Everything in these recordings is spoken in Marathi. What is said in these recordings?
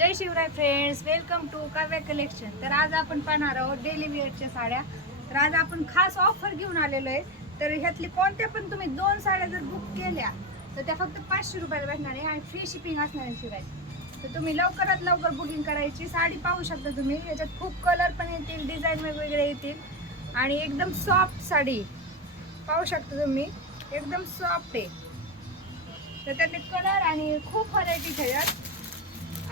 Jai Shivrai friends, welcome to Kavya collection. तर आज आपण पाहणार आहोत डेली वेअरच्या साड्या. तर आज आपण खास ऑफर घेऊन आलेलो आहे. तर ह्यातली कोणत्या पण तुम्ही 2 साड्या जर बुक केल्या तर त्या फक्त 500 रुपयाला भेटणार आहे आणि फ्री शिपिंग असणार आहे शिवाय. तर तुम्ही लवकरात लवकर बुकिंग करायची. साडी पाहू शकता तुम्ही, याच्यात खूप कलर पण येतील, डिझाईन वेगवेगळे येतील आणि एकदम सॉफ्ट साडी पाहू शकता तुम्ही, एकदम सॉफ्ट आहे. तर त्यातले कलर आणि खूप व्हरायटी आहेत.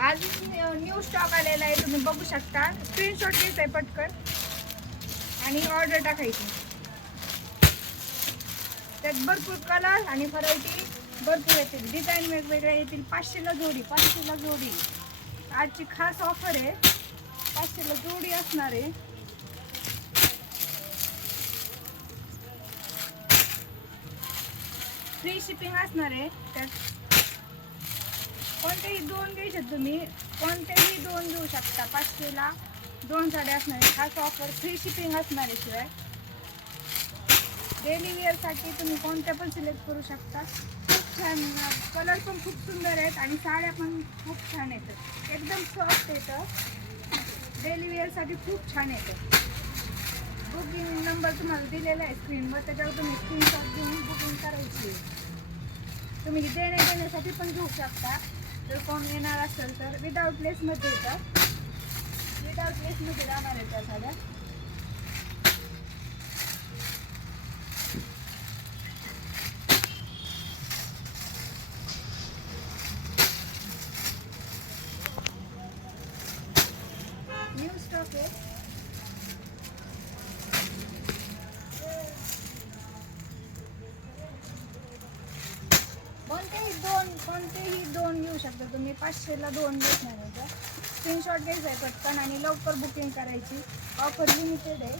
आज न्यू स्टॉक आलेला आहे, तुम्ही बघू शकता. स्क्रीनशॉट घ्यायचा आहे पटकन आणि ऑर्डर टाकायची. त्यात भरपूर कलर आणि व्हरायटी भरपूर येतील, डिझाईन वेगवेगळे येतील. 500ला जोडी, 500ला जोडी. आजची खास ऑफर आहे, 500ला जोडी असणार आहे. फ्री शिपिंग असणार आहे. त्यात कोणतेही 2 घ्यायचे, तुम्ही कोणतेही 2 घेऊ शकता. 500ला 2 साड्या असणार आहे. खास ऑफर, फ्री शिपिंग असणार आहे. शिवाय डेली वेअरसाठी तुम्ही कोणत्या पण सिलेक्ट करू शकता. खूप छान कलर पण खूप सुंदर आहेत आणि साड्या पण खूप छान येतात, एकदम सॉफ्ट येतं. डेली वेअरसाठी खूप छान येतं. बुकिंग नंबर तुम्हाला दिलेला आहे स्क्रीनवर, त्याच्यावर तुम्ही स्क्रीनशॉट घेऊन बुकिंग करायची. तुम्ही देण्यासाठी पण घेऊ शकता. जर कोण येणार असेल तर विदाउट लेसमध्ये येतं, विदाउट लेसमध्ये राहणार आहे त्या साड्या. न्यू स्टॉक आहे. कोणतेही दोन घेऊ शकता तुम्ही. 500ला 2 भेटणार आहे. स्क्रीनशॉट घ्यायचा आहे पटकन आणि लवकर बुकिंग करायची. ऑफर लिमिटेड आहे.